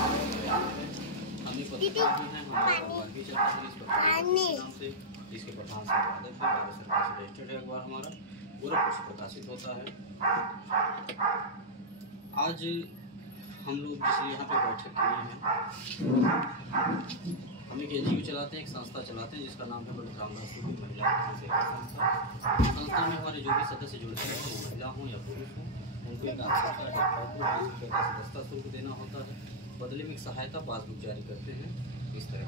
हमें पत्रकार भी हैं, हमारा भी चलता है इस नाम से, जिसके प्रधान संपादक हैं। भारत सरकार से रजिस्टर्ड है अखबार हमारा, गोरखपुर से प्रकाशित होता है। आज हम लोग जिसलिए यहाँ पे बैठक किए हैं, हम एक NGO चलाते हैं, एक संस्था चलाते हैं जिसका नाम है पंडित रामदास तुलसी महिला सेवा संस्था। संस्था में हमारे जो भी सदस्य जुड़ते हैं, वो महिला हों या पुरुष हों, उनको एक आधार कार्ड या 20 रुपये का सदस्यता शुल्क देना होता है। बदले में एक सहायता पासबुक जारी करते हैं। इस तरह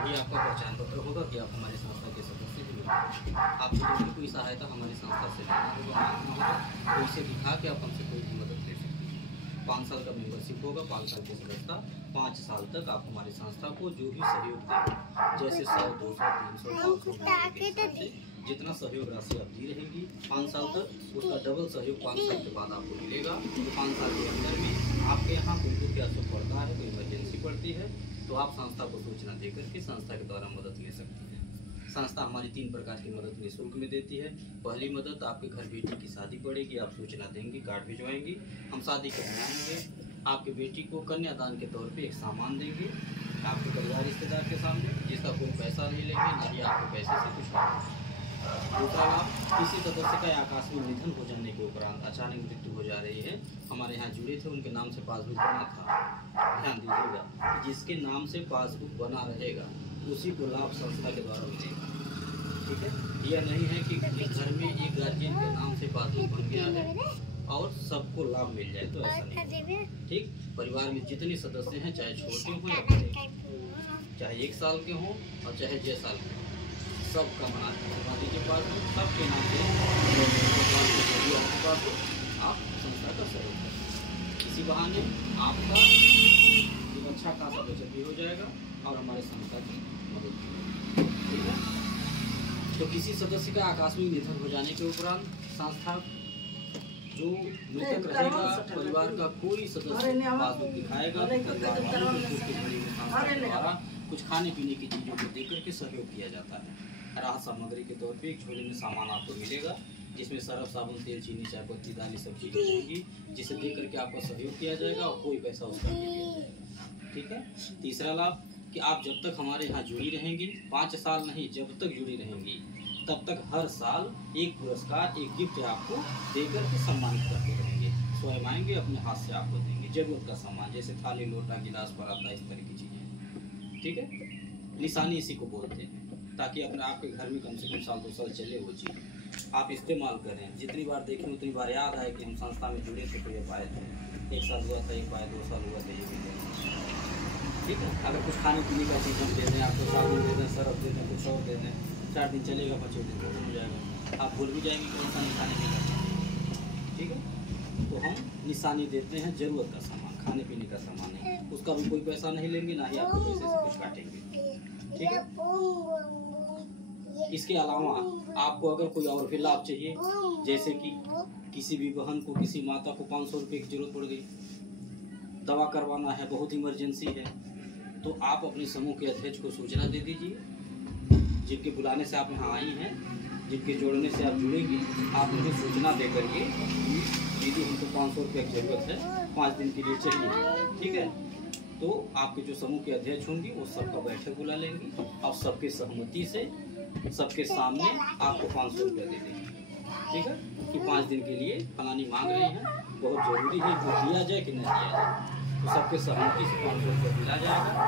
यही आपका पहचान पत्र होगा कि आप हमारी संस्था के सदस्य हैं। आप लोगों को कोई सहायता हमारी संस्था से लेना होगा, तो इसे दिखा के आप हमसे कोई भी मदद ले सकते हैं। 5 साल का मेंबरशिप होगा, 5 साल की सदस्यता, 5 साल तक आप हमारी संस्था को जो भी सहयोग दें, जैसे 100, 200, 300, 500 जितना सहयोग राशि आप दी रहेंगी 5 साल तक, उसका डबल सहयोग 5 साल के बाद आपको मिलेगा। तो 5 साल के अंदर में आपके यहाँ कोई क्या सब पड़ता है, कोई इमरजेंसी पड़ती है, तो आप संस्था को सूचना देकर के संस्था के द्वारा मदद ले सकती है। संस्था हमारी 3 प्रकार की मदद निःशुल्क में देती है। पहली मदद, आपके घर बेटी की शादी पड़ेगी, आप सूचना देंगी, कार्ड भिजवाएंगी, हम शादी करवाएंगे। आपकी बेटी को कन्यादान के तौर पे एक सामान देंगे आपके परिवार रिश्तेदार के सामने, जिसका कोई पैसा नहीं लेंगे, ना ही आपके पैसे से कुछ। दूसरा लाभ, किसी सदस्य का आकस्मिक निधन हो जाने के उपरांत अचानक मृत्यु हो जा रही है, हमारे यहाँ जुड़े थे, उनके नाम से पासबुक बना था, ध्यान दीजिएगा, जिसके नाम से पासबुक बना रहेगा उसी को लाभ संस्था के द्वारा मिलेगा। ठीक है, यह नहीं है कि घर में एक गार्जियन के नाम से पासबुक बन गया है और सबको लाभ मिल जाए, तो ऐसा नहीं। ठीक, परिवार में जितने सदस्य हैं, चाहे छोटे हों या बड़े, चाहे 1 साल के हों और चाहे 6 साल के हों, सबका बना दीजिए पासबुक, सबके नाम से आप संस्था का सहयोग करें। इसी बहाने आपका एक अच्छा खासा बचत भी हो जाएगा और हमारे संस्था की मदद भी। ठीक है, तो किसी सदस्य का आकस्मिक निधन हो जाने के उपरांत संस्था जो मृतक रहेगा, परिवार का कोई सदस्य पासबुक दिखाएगा, द्वारा कुछ खाने पीने की चीज़ों को देकर के सहयोग किया जाता है। राहत सामग्री के तौर पे एक झोले में सामान आपको मिलेगा, जिसमें सरफ, साबुन, तेल, चीनी, चाय पत्ती, दाल, सब चीज़ें होंगी, जिसे दे करके आपका सहयोग किया जाएगा और कोई पैसा उसका नहीं लिया जाएगा। ठीक है, तीसरा लाभ कि आप जब तक हमारे यहाँ जुड़ी रहेंगी, 5 साल नहीं, जब तक जुड़ी रहेंगी तब तक हर साल एक पुरस्कार, एक गिफ्ट आपको देकर के सम्मानित करते रहेंगे। स्वयं आएंगे, अपने हाथ से आपको देंगे जरूरत का सामान, जैसे थाली, लोटा, गिलास, पराता, इस तरह की चीज़ें। ठीक है, निशानी इसी को बोलते हैं, ताकि अपने आपके घर में कम से कम 1-2 साल चले वो चीज़ आप इस्तेमाल करें। जितनी बार देखें उतनी बार याद आए कि हम संस्था में जुड़े थे तो ये पाए थे, 1 साल हुआ था ये पाए, 2 साल हुआ था ये भी। ठीक है, अगर कुछ खाने पीने का चीज़ हम दे दें, आपको साबुन दे दें, सरफ दे दें, कुछ और दे दें, 4 दिन चलेगा, 5 दिन खत्म हो जाएगा, आप भूल भी जाएंगे कौन सा निशानी देगा। ठीक है, तो हम निशानी देते हैं ज़रूरत का सामान, खाने पीने का सामान नहीं, उसका भी कोई पैसा नहीं लेंगे, ना ही आपको पैसे से कुछ काटेंगे। ठीक है, इसके अलावा आपको अगर कोई और भी लाभ चाहिए, जैसे कि किसी भी बहन को, किसी माता को 500 रुपये की जरूरत पड़ गई, दवा करवाना है, बहुत इमरजेंसी है, तो आप अपने समूह के अध्यक्ष को सूचना दे दीजिए, जिनके बुलाने से आप यहाँ आई हैं, जिनके जोड़ने से आप जुड़ेंगी, आप उन्हें सूचना दे करके दीदी हमको 500 रुपये की ज़रूरत है, 5 दिन के लिए चाहिए। ठीक है, तो आपके जो समूह के अध्यक्ष होंगे वो सबका बैठक बुला लेंगी और सबके सहमति से सबके सामने आपको 500 रुपये दे देंगे। ठीक है, कि 5 दिन के लिए फलानी मांग रही हैं, बहुत ज़रूरी है, वो दिया जाए कि नहीं दिया जाए, तो सबके सहमति से 500 रुपये दिया जाएगा।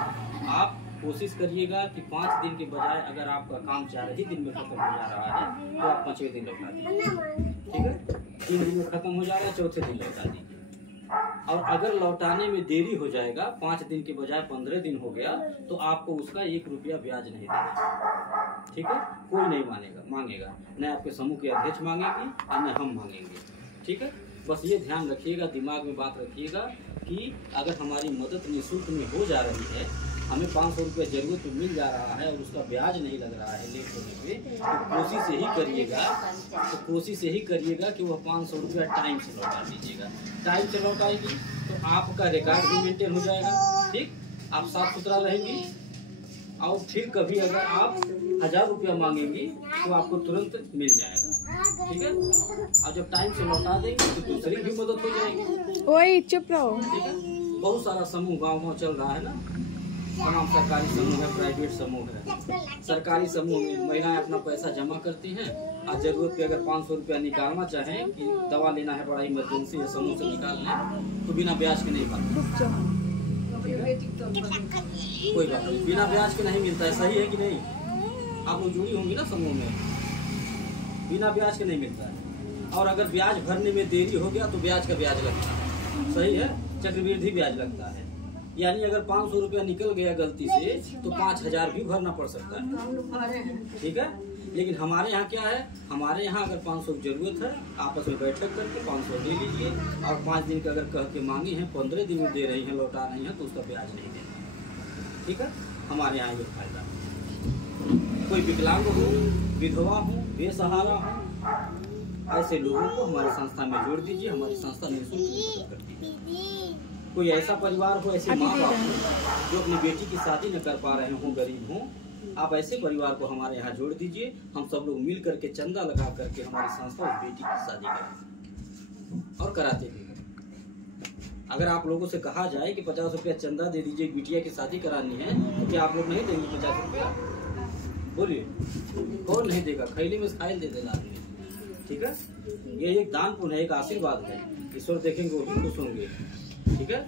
आप कोशिश करिएगा कि 5 दिन के बजाय अगर आपका काम 4 ही दिन में खत्म हो जा रहा है तो आप 5वें दिन लौटा दीजिए। ठीक है, 3 दिन में खत्म हो जा रहा है, 4थे दिन लौटा दीजिए। और अगर लौटाने में देरी हो जाएगा, 5 दिन के बजाय 15 दिन हो गया, तो आपको उसका 1 रुपया ब्याज नहीं देना। ठीक है, कोई नहीं मांगेगा, न आपके समूह के अध्यक्ष मांगेंगे और न हम मांगेंगे। ठीक है, बस ये ध्यान रखिएगा, दिमाग में बात रखिएगा कि अगर हमारी मदद निःशुल्क में हो जा रही है, हमें 500 रुपये जरूरत मिल जा रहा है और उसका ब्याज नहीं लग रहा है लेट होने पे, तो कोशिश यही करिएगा कि वह 500 रुपया टाइम से लौटा दीजिएगा। टाइम से लौटाएगी तो आपका रिकॉर्ड भी मेंटेन हो जाएगा। ठीक, आप साफ सुथरा रहेंगी और फिर कभी अगर आप 1000 रुपया मांगेंगी तो आपको तुरंत मिल जाएगा। ठीक है, और जब टाइम से लौटा देंगे तो दूसरी भी मदद हो जाएगी। ओए चुप रहो। ठीक है, बहुत सारा समूह गाँव चल रहा है ना, तमाम सरकारी समूह है, प्राइवेट समूह है। सरकारी समूह में महिलाएं अपना पैसा जमा करती हैं और जरूरत पे अगर 500 रुपया निकालना चाहें कि दवा लेना है, बड़ा इमरजेंसी है, समूह से निकालना है, तो बिना ब्याज के नहीं पाते। कोई बात नहीं, बिना ब्याज के नहीं मिलता है, सही है कि नहीं? आप लोग जुड़ी होंगी ना समूह में, बिना ब्याज के नहीं मिलता है। और अगर ब्याज भरने में देरी हो गया तो ब्याज का ब्याज लगता है, सही है, चक्रवृद्धि ब्याज लगता है। यानी अगर 500 रुपया निकल गया गलती से तो 5000 भी भरना पड़ सकता है, ठीक है। लेकिन हमारे यहाँ क्या है, हमारे यहाँ अगर 500 की जरूरत है, आपस में बैठक करके 500 ले लीजिए, और 5 दिन का अगर कह के मांगी हैं, 15 दिन में दे रही हैं, लौटा रही हैं, तो उसका ब्याज नहीं देना, ठीक है। हमारे यहाँ ये फायदा है। कोई विकलांग हो, विधवा हो, बेसहारा हो, ऐसे लोगों को हमारी संस्था में जोड़ दीजिए। हमारी संस्था निःशुल्क मदद करती है। कोई ऐसा परिवार हो, ऐसे माँ बाप हो जो अपनी बेटी की शादी न कर पा रहे हों, गरीब हों, आप ऐसे परिवार को हमारे यहाँ जोड़ दीजिए। हम सब लोग मिल करके चंदा लगा करके हमारी संस्था उस बेटी की शादी करें और कराते भी हैं। अगर आप लोगों से कहा जाए कि 50 रुपया चंदा दे दीजिए, बिटिया की शादी करानी है, तो क्या आप लोग नहीं देंगे 50 रुपया? बोलिए, कौन नहीं देगा? खैली में खाइल दे देगा आदमी, ठीक है। ये एक दान पुण्य है, एक आशीर्वाद है, ईश्वर देखेंगे वो भी खुश होंगे, ठीक है।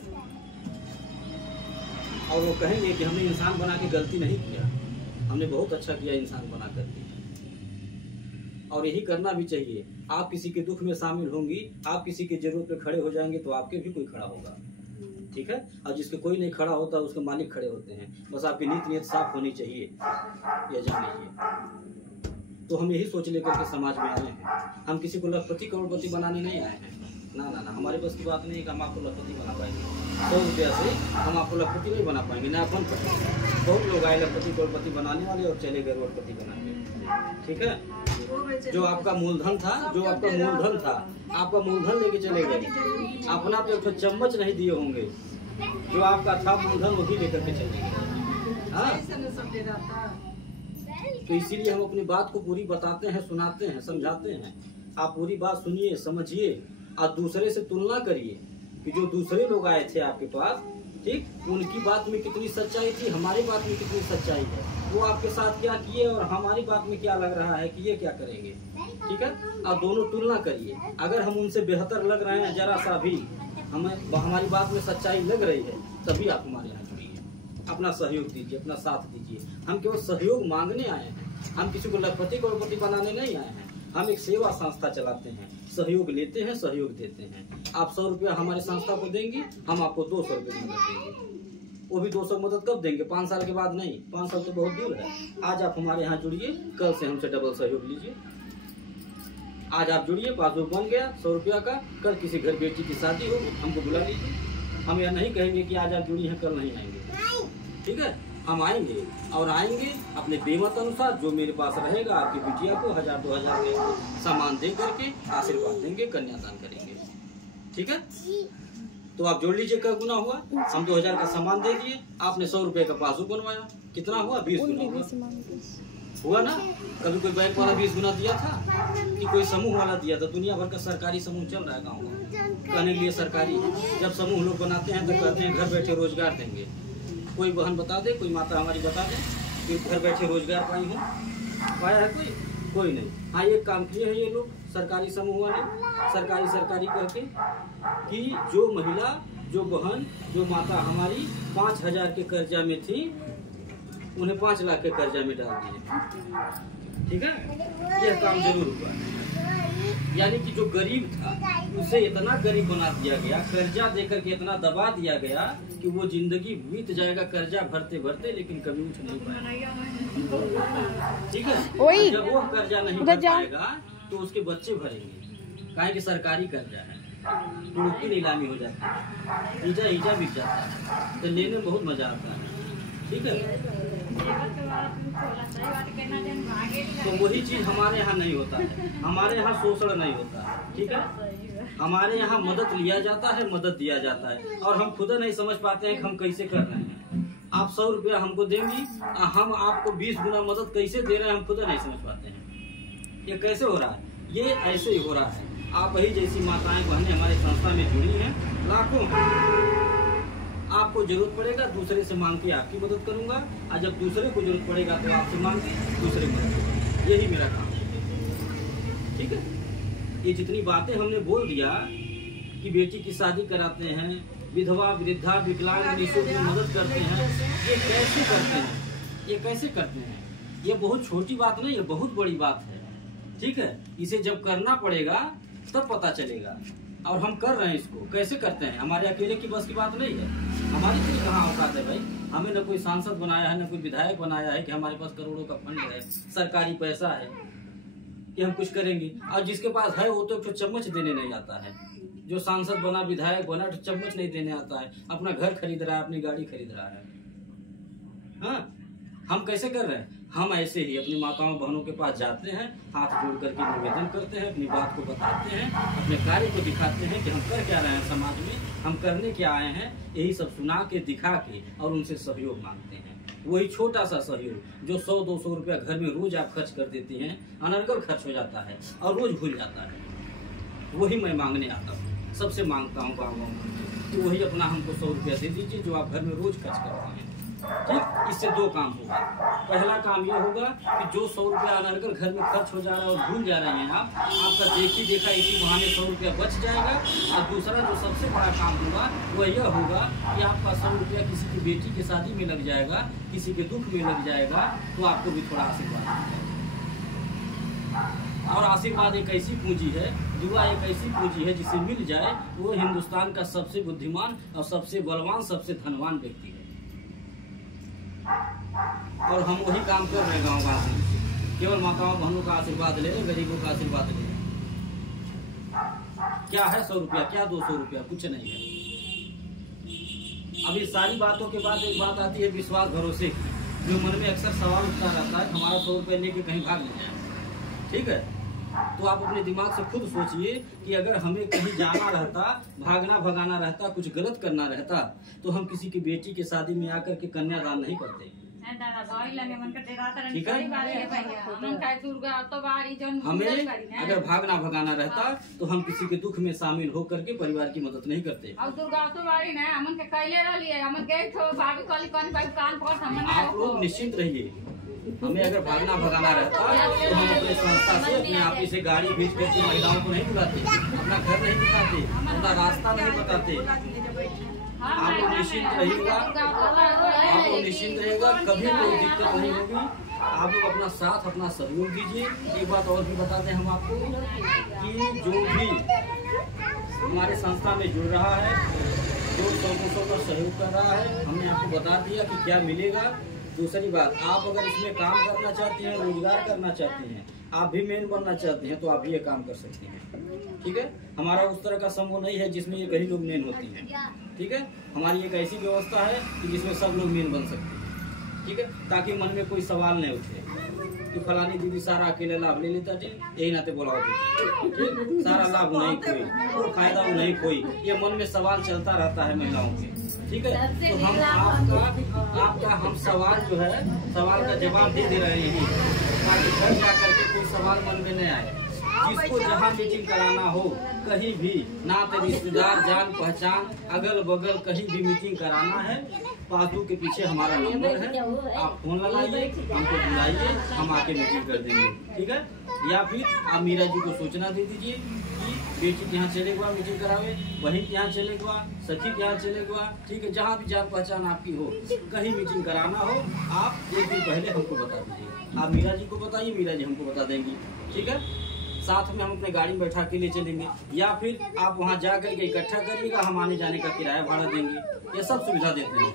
और वो कहेंगे कि हमने इंसान बना के गलती नहीं किया, हमने बहुत अच्छा किया इंसान बना करके। और यही करना भी चाहिए। आप किसी के दुख में शामिल होंगी, आप किसी की जरूरत पे खड़े हो जाएंगे तो आपके भी कोई खड़ा होगा, ठीक है। और जिसके कोई नहीं खड़ा होता उसके मालिक खड़े होते हैं। बस आपकी नीयत साफ होनी चाहिए, ये जान लीजिए। तो हम यही सोच लेकर के समाज में आए हैं। हम किसी को लखपति करोड़पति बनाने नहीं आए हैं, ना ना ना, हमारे बस की बात नहीं है कि हम आपको लखपति बना पाएंगे। 100 रुपया से हम आपको लखपति नहीं बना पाएंगे, ना अपन पाएंगे। बहुत लोग आए लखपति करोड़पति बनाने वाले और चले गए करोड़पति बना के, ठीक है। जो आपका मूलधन था, आपका मूलधन लेके चले गए, अपना तो एक चम्मच नहीं दिए होंगे, जो आपका था मूलधन वही लेकर के चले गए। हाँ, तो इसीलिए हम अपनी बात को पूरी बताते हैं, सुनाते हैं, समझाते हैं। आप पूरी बात सुनिए, समझिए और दूसरे से तुलना करिए कि जो दूसरे लोग आए थे आपके पास, ठीक, उनकी बात में कितनी सच्चाई थी, हमारी बात में कितनी सच्चाई है, वो आपके साथ क्या किए और हमारी बात में क्या लग रहा है कि ये क्या करेंगे, ठीक है। और दोनों तुलना करिए। अगर हम उनसे बेहतर लग रहे हैं, जरा सा भी हमें हमारी बात में सच्चाई लग रही है, तभी आप हमारे यहाँ जुड़िए, अपना सहयोग दीजिए, अपना साथ दीजिए। हम केवल सहयोग मांगने आए हैं, हम किसी को लखपति करोड़पति बनाने नहीं आए हैं। हम एक सेवा संस्था चलाते हैं, सहयोग लेते हैं, सहयोग देते हैं। आप 100 रुपया हमारी संस्था को देंगी, हम आपको 200 रुपये मदद देंगे। वो भी 200 मदद कब देंगे? 5 साल के बाद नहीं, 5 साल तो बहुत दूर है। आज आप हमारे यहाँ जुड़िए, कल से हमसे डबल सहयोग लीजिए। आज आप जुड़िए, पासबुक बन गया 100 रुपया का, कल किसी घर बेटी की शादी हो, हमको बुला लीजिए। हम यह नहीं कहेंगे कि आज आप जुड़ी हैं कल नहीं आएंगे, ठीक है। हम आएंगे और आएंगे अपने बेमत अनुसार, जो मेरे पास रहेगा आपकी बिटिया को 1000-2000 के सामान दे करके आशीर्वाद देंगे, कन्यादान करेंगे, ठीक है। तो आप जोड़ लीजिए, क्या गुना हुआ? हम 2000 का सामान दे दिए, आपने 100 रुपये का पासबुक बनवाया, कितना हुआ? 20 गुना हुआ ना। कभी कोई बैंक वाला 20 गुना दिया था कि कोई समूह वाला दिया था? दुनिया भर का सरकारी समूह चल रहा है गाँव में, कहने के लिए सरकारी। जब समूह लोग बनाते हैं तो कहते हैं घर बैठे रोजगार देंगे। कोई बहन बता दे, कोई माता हमारी बता दे कि घर बैठे रोजगार पाई हो? पाया है कोई नहीं। हाँ, ये काम किए हैं ये लोग सरकारी समूह वाले, सरकारी कहते कि जो महिला, जो बहन, जो माता हमारी 5000 के कर्जा में थी, उन्हें 5 लाख के कर्जा में डाल दिए, ठीक है। यह काम जरूर हुआ। यानी कि जो गरीब था उसे इतना गरीब बना दिया गया, कर्जा देकर के इतना दबा दिया गया कि वो जिंदगी बीत जाएगा कर्जा भरते भरते, लेकिन कभी उठ नहीं पाएगा, ठीक है। जब वो कर्जा नहीं भर पाएगा तो उसके बच्चे भरेंगे, काहे कि सरकारी कर्जा है, तो उसकी नीलामी हो जाती है, ईजा बिक जाता है, तो लेने में बहुत मजा आता है, ठीक है। तो वही चीज हमारे यहाँ नहीं होता है, हमारे यहाँ शोषण नहीं होता है, ठीक है। हमारे यहाँ मदद लिया जाता है, मदद दिया जाता है, और हम खुद नहीं समझ पाते हैं कि हम कैसे कर रहे हैं। आप 100 रुपया हमको देंगी, हम आपको 20 गुना मदद कैसे दे रहे हैं, हम खुद नहीं समझ पाते हैं। ये कैसे हो रहा है? ये ऐसे ही हो रहा है। आप ही जैसी माताएं बहनें हमारी संस्था में जुड़ी हैं, लाखों, आपको जरूरत पड़ेगा दूसरे से मांग के आपकी मदद करूंगा, और जब दूसरे को जरूरत पड़ेगा तो आपसे मांग के दूसरे मदद। यही मेरा काम है, ठीक है। ये जितनी बातें हमने बोल दिया कि बेटी की शादी कराते हैं, विधवा वृद्धा विकलांग निशों की मदद करते हैं, ये कैसे करते हैं, ये कैसे करते हैं? ये बहुत छोटी बात नहीं, ये बहुत बड़ी बात है, ठीक है। इसे जब करना पड़ेगा तब पता चलेगा, और हम कर रहे हैं इसको। कैसे करते हैं? हमारे अकेले की बस की बात नहीं है। हमारी कोई कहाँ औकात है भाई? हमें न कोई सांसद बनाया है, न कोई विधायक बनाया है कि हमारे पास करोड़ों का फंड है, सरकारी पैसा है कि हम कुछ करेंगे। और जिसके पास है वो तो चम्मच देने नहीं आता है। जो सांसद बना, विधायक बना, तो चम्मच नहीं देने आता है, अपना घर खरीद रहा है, अपनी गाड़ी खरीद रहा है। हाँ, हम कैसे कर रहे हैं? हम ऐसे ही अपनी माताओं बहनों के पास जाते हैं, हाथ जोड़ करके निवेदन करते हैं, अपनी बात को बताते हैं, अपने कार्य को दिखाते हैं कि हम कर क्या रहे हैं समाज में, हम करने क्या आए हैं। यही सब सुना के, दिखा के, और उनसे सहयोग मांगते हैं। वही छोटा सा सहयोग जो 100-200 रुपया घर में रोज आप खर्च कर देती हैं, अनर्गल खर्च हो जाता है और रोज भूल जाता है, वही मैं मांगने आता हूँ। सबसे मांगता हूँ गाँव में कि वही अपना हमको 100 रुपया दे दीजिए जो आप घर में रोज खर्च करते हैं, ठीक। इससे दो काम होगा। पहला काम ये होगा कि जो 100 रुपया अनर्गल घर में खर्च हो जा रहा है और भूल जा रहे हैं आप, आपका देखी देखा इसी बहाने 100 रुपया बच जाएगा। और दूसरा जो सबसे बड़ा काम होगा वह यह होगा कि आपका 100 रुपया किसी की बेटी की शादी में लग जाएगा, किसी के दुख में लग जाएगा, तो आपको भी थोड़ा आशीर्वाद मिलेगा। और आशीर्वाद एक ऐसी पूंजी है, दुआ एक ऐसी पूंजी है, जिसे मिल जाए वो हिंदुस्तान का सबसे बुद्धिमान और सबसे बलवान, सबसे धनवान व्यक्ति है। और हम वही काम कर रहे हैं गाँव में। केवल माताओं बहनों का आशीर्वाद ले, गरीबों का आशीर्वाद ले। क्या है 100 रुपया, क्या 200 रुपया? कुछ नहीं है। अब इस सारी बातों के बाद एक बात आती है विश्वास भरोसे की, जो मन में अक्सर सवाल उठता रहता है, हमारा 100 रुपया लेके कहीं भाग नहीं जाए, ठीक है। तो आप अपने दिमाग से खुद सोचिए कि अगर हमें कहीं जाना रहता, भागना भगाना रहता, कुछ गलत करना रहता, तो हम किसी की बेटी के शादी में आकर के कन्यादान नहीं करते, ठीक है। हमें अगर भागना भगाना रहता तो हम किसी के दुख में शामिल होकर के परिवार की मदद नहीं करते। आप लोग निश्चिंत रहिए, हमें अगर भागना भगाना रहता तो हम अपने संस्था से, अपने आप से गाड़ी भेज करके महिलाओं को नहीं बुलाते, अपना घर नहीं दिखाते, अपना रास्ता नहीं बताते। आप लोग निश्चिंत रहिएगा, आप लोग निश्चिंत रहेगा, कभी कोई दिक्कत नहीं होगी। आप लोग अपना साथ, अपना सहयोग दीजिए। एक बात और भी बताते हैं हम आपको कि जो भी हमारे संस्था में जुड़ रहा है, जो 100 का सहयोग कर रहा है, हमने आपको बता दिया कि क्या मिलेगा। दूसरी बात, आप अगर इसमें काम करना चाहते हैं, रोजगार करना चाहते हैं, आप भी मेन बनना चाहते हैं, तो आप भी ये काम कर सकते हैं, ठीक है। हमारा उस तरह का समूह नहीं है जिसमें ये कई लोग मेन होती हैं, ठीक है। हमारी एक ऐसी व्यवस्था है कि जिसमें सब लोग मेन बन सकते हैं, ठीक है, ताकि मन में कोई सवाल नहीं उठे कि फलानी दीदी सारा अकेले लाभ ले लेता थी, यही नाते बोला होती, सारा लाभ नहीं कोई, वो फायदा नहीं कोई, ये मन में सवाल चलता रहता है महिलाओं के, ठीक है। तो हम आपका हम सवाल जो है, सवाल का जवाब दे रहे हैं, ताकि घर जाकर के कोई सवाल मन में नहीं आए। जिसको जहाँ मीटिंग कराना हो, कहीं भी, नाते रिश्तेदार, जान पहचान, अगल बगल कहीं भी मीटिंग कराना है, पासबुक के पीछे हमारा नंबर है, आप फोन लगाइए, हमको बुलाइए, हम आके मीटिंग कर देंगे, ठीक है। या फिर आप मीरा जी को सूचना दे दीजिए कि बेटी के यहाँ चलेगा मीटिंग करावे, बहन के यहाँ चलेगा, सखी के यहाँ चलेगा, ठीक है। जहाँ भी जान पहचान आपकी हो, कहीं मीटिंग कराना हो, आप एक दिन पहले हमको बता दीजिए। आप मीरा जी को बताइए, मीरा जी हमको बता देंगी, ठीक है। साथ में हम अपने गाड़ी में बैठा के लिए चलेंगे, या फिर आप वहाँ जा करके इकट्ठा करिएगा, हम आने जाने का किराया भाड़ा देंगे, ये सब सुविधा देते हैं,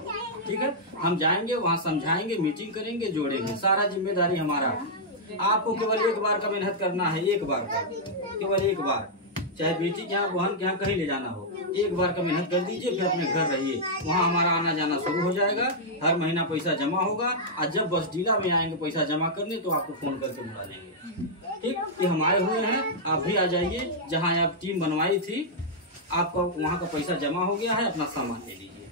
ठीक है। हम जाएंगे वहाँ, समझाएंगे, मीटिंग करेंगे, जोड़ेंगे, सारा जिम्मेदारी हमारा। आपको केवल एक बार का मेहनत करना है, एक बार का, केवल एक बार, चाहे बेटी के यहाँ, बहन के यहाँ कहीं ले जाना हो, एक बार का मेहनत कर दीजिए, फिर अपने घर रहिए। वहाँ हमारा आना जाना शुरू हो जाएगा, हर महीना पैसा जमा होगा, और जब बस जिला में आएंगे पैसा जमा करने, तो आपको फोन करके बुला लेंगे, ठीक। ये हम आए हुए हैं, आप भी आ जाइए। जहाँ आप टीम बनवाई थी, आपका वहाँ का पैसा जमा हो गया है, अपना सामान ले लीजिए।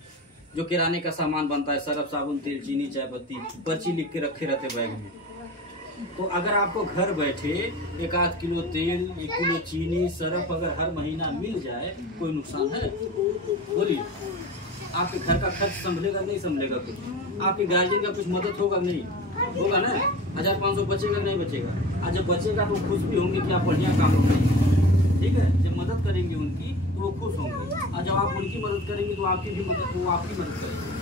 जो किराने का सामान बनता है, सरफ, साबुन, तेल, चीनी, चाय पत्ती, पर्ची लिख के रखे रहते बैग में। तो अगर आपको घर बैठे 1-8 किलो तेल, 1 किलो चीनी, सरफ अगर हर महीना मिल जाए, कोई नुकसान है? बोलिए। आपके घर का खर्च संभलेगा नहीं संभलेगा कुछ, आपके गार्जियन का कुछ मदद होगा नहीं होगा ना, 1500 बचेगा नहीं बचेगा। और जब बचेगा तो खुश भी होंगे कि आप बढ़िया काम करेंगे, ठीक है। जब मदद करेंगे उनकी तो वो खुश होंगे, और जब आप उनकी मदद करेंगे तो आपकी भी मदद, वो आपकी मदद करेंगे।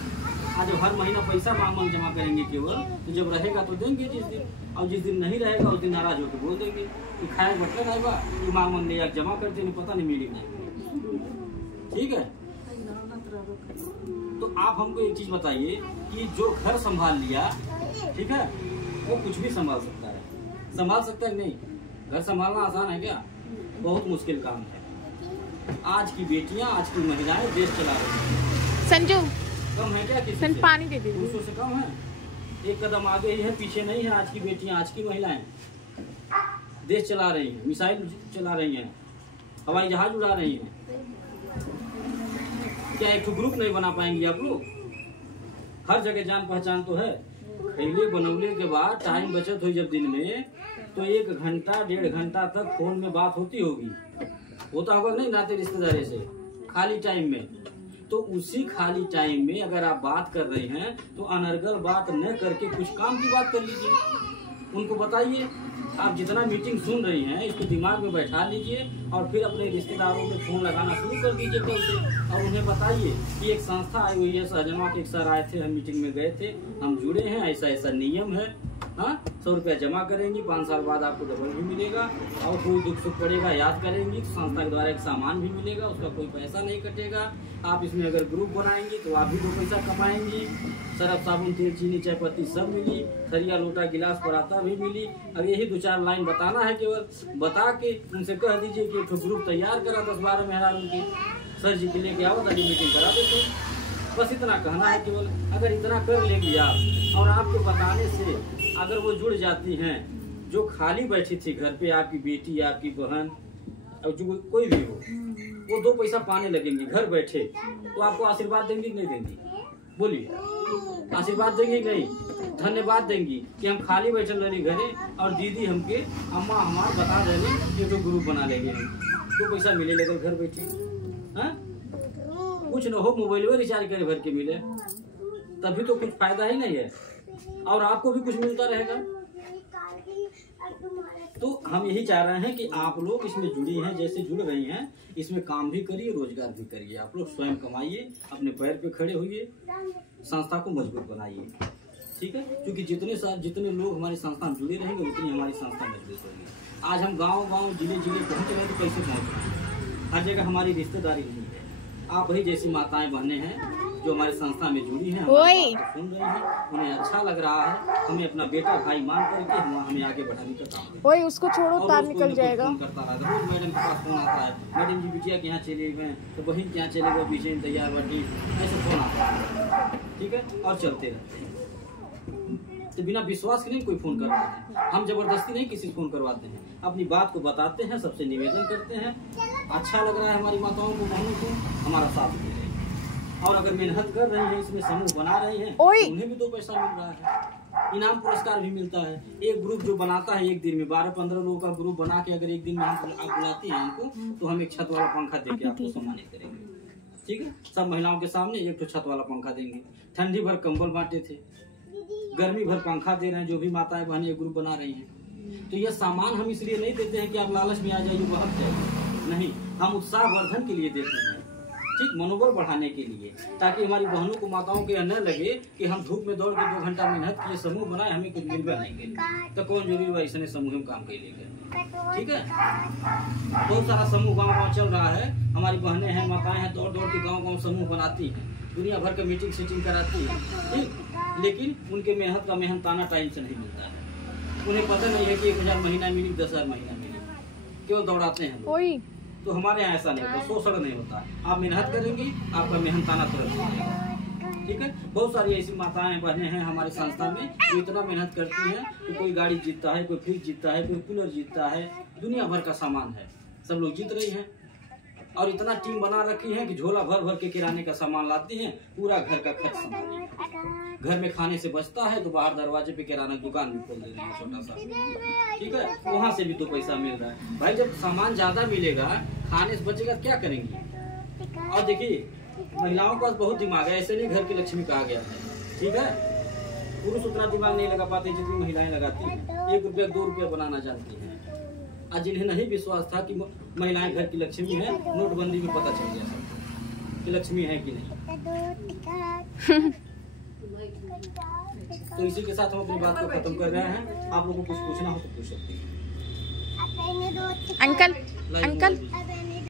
आज जब हर महीना पैसा मांग जमा करेंगे केवल, तो जब रहेगा तो देंगे जिस दिन, और जिस दिन नहीं रहेगा उस दिन नाराज होकर बोल देंगे कि खाए बटला रहेगा कि मांग ले जमा करते नहीं, पता नहीं मिली नहीं, ठीक है। तो आप हमको एक चीज बताइए कि जो घर संभाल लिया, ठीक है, वो कुछ भी संभाल सकता है, संभाल सकता है नहीं? घर संभालना आसान है क्या? बहुत मुश्किल काम है। आज की बेटियां, आज की महिलाएं देश चला रही हैं। संजू कम है क्या किसी से? पानी दे दीजिए। पुरुषों से कम है? एक कदम आगे ही है, पीछे नहीं है। आज की बेटियां, आज की महिलाएं देश चला रही हैं, मिसाइल चला रही हैं, हवाई जहाज उड़ा रही हैं। क्या एक ग्रुप नहीं बना पाएंगे आप लोग? हर जगह जान पहचान तो है। खैले बनौले के बाद टाइम बचत हुई जब दिन में, तो 1 घंटा 1.5 घंटा तक फोन में बात होती होगी, होता होगा नहीं नाते रिश्तेदारी से, खाली टाइम में। तो उसी खाली टाइम में अगर आप बात कर रहे हैं तो अनर्गल बात न करके कुछ काम की बात कर लीजिए। उनको बताइए, आप जितना मीटिंग सुन रही हैं इसको दिमाग में बैठा लीजिए और फिर अपने रिश्तेदारों में फोन लगाना शुरू कर दीजिए कल से, और उन्हें बताइए कि एक संस्था आई हुई है, सहजनवा के एक सर आए थे, हम मीटिंग में गए थे, हम जुड़े हैं, ऐसा ऐसा नियम है। हाँ, 100 रुपया जमा करेंगी, 5 साल बाद आपको डबल भी मिलेगा, और कोई दुख सुख पड़ेगा याद करेंगी तो संस्था के द्वारा एक सामान भी मिलेगा, उसका कोई पैसा नहीं कटेगा। आप इसमें अगर ग्रुप बनाएंगी तो आप भी 2 पैसा कमाएंगी। सरफ साबुन तेल चीनी चाय पत्ती सब मिली, थरिया लोटा गिलास पराता भी मिली। अब यही 2-4 लाइन बताना है, केवल बता के उनसे कह दीजिए कि एक ग्रुप तैयार करा 10-12 मेहरान उनके, सर जी के लेके आओ ताकि मीटिंग करा देते। बस इतना कहना है केवल। अगर इतना कर लेंगी आप, और आपके बताने से अगर वो जुड़ जाती हैं, जो खाली बैठी थी घर पे, आपकी बेटी, आपकी बहन, और जो कोई भी हो, वो 2 पैसा पाने लगेंगी घर बैठे, तो आपको आशीर्वाद देंगी कि नहीं देंगी? बोलिए, आशीर्वाद देंगी नहीं? धन्यवाद देंगी कि हम खाली बैठल रही घरे, और दीदी हमके, अम्मा हमार बता रही कि तो ग्रुप बना लेंगे हम, 2 पैसा मिले लगल घर बैठे। हाँ, कुछ न हो, मोबाइल में रिचार्ज करे भर के मिले, तभी तो कुछ फायदा ही नहीं है, और आपको भी कुछ मिलता रहेगा। तो हम यही चाह रहे हैं कि आप लोग इसमें जुड़ी हैं, जैसे जुड़ रही हैं, इसमें काम भी करिए, रोजगार भी करिए। आप लोग स्वयं कमाइए, अपने पैर पे खड़े होइए, संस्था को मजबूत बनाइए, ठीक है। क्योंकि जितने लोग हमारी संस्था में जुड़े रहेंगे उतनी हमारी संस्था मजबूत होगी। आज हम गाँव जिले पहुँच रहे हैं तो कैसे पहुँच रहे हैं? हर जगह हमारी रिश्तेदारी नहीं है। आप वही जैसी माताएं बहनें हैं जो हमारी संस्था में जुड़ी हैं, सुन रही हैं, उन्हें अच्छा लग रहा है, हमें अपना बेटा भाई मान करके हमें आगे बढ़ाने का काम है। उसको छोड़ो, तार निकल जाएगा। फोन करता रहा, रोज मैडम के पास फोन आता है, मैडम जी बिटिया के यहाँ चले गए, तो बहन के यहाँ चले गए, पीछे तैयार बाटी, ऐसे फोन आता है, ठीक है, और चलते रहते हैं। तो बिना विश्वास के नहीं कोई फोन करता है, हम जबरदस्ती नहीं किसी फोन करवाते हैं, अपनी बात को बताते हैं, सबसे निवेदन करते हैं, अच्छा लग रहा है हमारी माताओं को, बहनों को, हमारा साथ दे रहे हैं। और अगर मेहनत कर रही है, इसमें समूह बना रही हैं, तो उन्हें भी 2 पैसा मिल रहा है, इनाम पुरस्कार भी मिलता है। एक ग्रुप जो बनाता है एक दिन में 12-15 लोगों का ग्रुप बना के, अगर एक दिन में आप बुलाती हैं हमको, तो हम एक छत वाला पंखा दे के आपको सम्मानित करेंगे, ठीक है। सब महिलाओं के सामने एक तो छत वाला पंखा देंगे, ठंडी भर कंबल बांटे थे, गर्मी भर पंखा दे रहे हैं, जो भी माताएं बहनें ग्रुप बना रही हैं। तो यह सामान हम इसलिए नहीं देते हैं कि आप लालच में आ जाइए, बहक जाइए, नहीं, हम उत्साह वर्धन के लिए देते हैं, ठीक, मनोबल बढ़ाने के लिए, ताकि हमारी बहनों को, माताओं के न लगे कि हम धूप में दौड़ के 2 घंटा मेहनत किए, समूह बनाए, हमें कुछ मिलवा नहीं गए, तो कौन जरूरी हुआ इसने समूह में काम के लिए, ठीक है। बहुत सारा समूह गाँव चल रहा है, हमारी बहनें हैं, माताएं हैं, दौड़ दौड़ के गाँव समूह बनाती हैं, दुनिया भर का मीटिंग सीटिंग कराती है, ठीक, लेकिन उनके मेहनत का मेहनताना टाइम से नहीं मिलता है। उन्हें पता नहीं है कि 1000 महीना मिली, 10,000 महीना मिली, केवल दौड़ाते हैं। तो हमारे यहाँ ऐसा नहीं होता, शोषण नहीं होता। आप मेहनत करेंगी, आपका मेहनताना तुरंत मिलेगा, ठीक है। बहुत सारी ऐसी माताएं बहनें हैं हमारी संस्था में जो इतना मेहनत करती हैं कि कोई गाड़ी जीतता है, कोई फ्रिज जीतता है, कोई कूलर जीतता है, दुनिया भर का सामान है, सब लोग जीत रही हैं। और इतना टीम बना रखी है कि झोला भर भर के किराने का सामान लाती हैं, पूरा घर का खर्च संभालती। घर में खाने से बचता है तो बाहर दरवाजे पे किराना दुकान भी खोल दे रहे हैं, छोटा सा, ठीक है, वहाँ से भी 2 पैसा मिल रहा है। भाई जब सामान ज्यादा मिलेगा, खाने से बचेगा, क्या करेंगे? और देखिए महिलाओं के पास बहुत दिमाग है, ऐसे नहीं घर की लक्ष्मी कहा गया है, ठीक है। पुरुष उतना दिमाग नहीं लगा पाते जितनी महिलाएं लगाती हैं। 1 रुपया 2 रुपया बनाना जानती हैं। आज जिन्हें नहीं विश्वास था कि महिलाएं घर की लक्ष्मी है, नोटबंदी में पता चल गया सबको कि लक्ष्मी है कि नहीं। तो इसी के साथ हम अपनी बात को खत्म कर रहे हैं। आप लोगों को कुछ पूछना हो तो पूछ सकते हैं। अंकल